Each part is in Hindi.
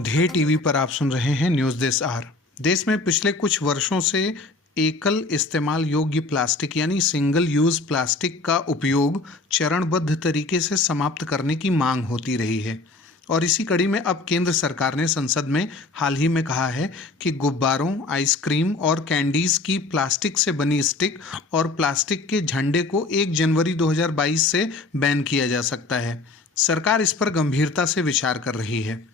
ध्येय टीवी पर आप सुन रहे हैं न्यूज दिस आवर। देश में पिछले कुछ वर्षों से एकल इस्तेमाल योग्य प्लास्टिक यानी सिंगल यूज प्लास्टिक का उपयोग चरणबद्ध तरीके से समाप्त करने की मांग होती रही है और इसी कड़ी में अब केंद्र सरकार ने संसद में हाल ही में कहा है कि गुब्बारों, आइसक्रीम और कैंडीज की प्लास्टिक से बनी स्टिक और प्लास्टिक के झंडे को 1 जनवरी 2022 से बैन किया जा सकता है। सरकार इस पर गंभीरता से विचार कर रही है।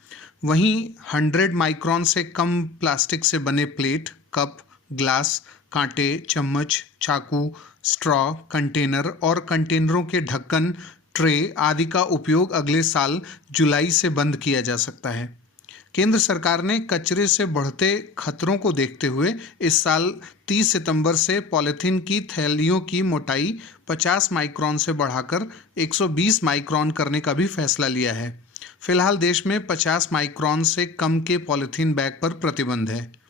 वहीं 100 माइक्रोन से कम प्लास्टिक से बने प्लेट, कप, ग्लास, कांटे, चम्मच, चाकू, स्ट्रॉ, कंटेनर और कंटेनरों के ढक्कन, ट्रे आदि का उपयोग अगले साल जुलाई से बंद किया जा सकता है। केंद्र सरकार ने कचरे से बढ़ते खतरों को देखते हुए इस साल 30 सितंबर से पॉलीथीन की थैलियों की मोटाई 50 माइक्रोन से बढ़ाकर 120 माइक्रोन करने का भी फैसला लिया है। फिलहाल देश में 50 माइक्रोन से कम के पॉलीथीन बैग पर प्रतिबंध है।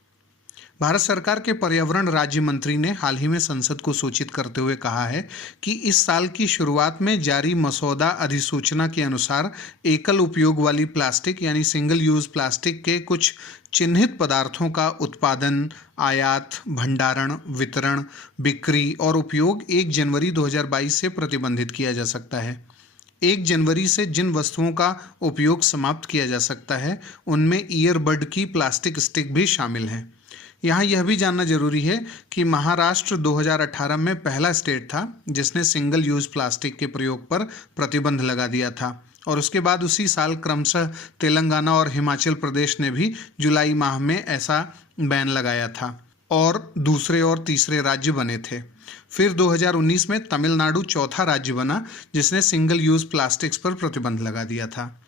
भारत सरकार के पर्यावरण राज्य मंत्री ने हाल ही में संसद को सूचित करते हुए कहा है कि इस साल की शुरुआत में जारी मसौदा अधिसूचना के अनुसार एकल उपयोग वाली प्लास्टिक यानी सिंगल यूज प्लास्टिक के कुछ चिन्हित पदार्थों का उत्पादन, आयात, भंडारण, वितरण, बिक्री और उपयोग 1 जनवरी 2022 से प्रतिबंधित किया जा सकता है। 1 जनवरी से जिन वस्तुओं का उपयोग समाप्त किया जा सकता है उनमें ईयरबड की प्लास्टिक स्टिक भी शामिल है। यहाँ यह भी जानना जरूरी है कि महाराष्ट्र 2018 में पहला स्टेट था जिसने सिंगल यूज प्लास्टिक के प्रयोग पर प्रतिबंध लगा दिया था और उसके बाद उसी साल क्रमशः तेलंगाना और हिमाचल प्रदेश ने भी जुलाई माह में ऐसा बैन लगाया था और दूसरे और तीसरे राज्य बने थे। फिर 2019 में तमिलनाडु चौथा राज्य बना जिसने सिंगल यूज प्लास्टिक्स पर प्रतिबंध लगा दिया था।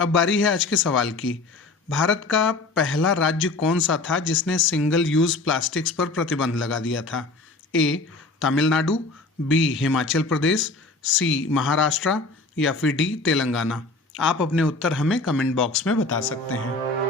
अब बारी है आज के सवाल की। भारत का पहला राज्य कौन सा था जिसने सिंगल यूज प्लास्टिक्स पर प्रतिबंध लगा दिया था? ए तमिलनाडु, बी हिमाचल प्रदेश, सी महाराष्ट्र या फिर डी तेलंगाना। आप अपने उत्तर हमें कमेंट बॉक्स में बता सकते हैं।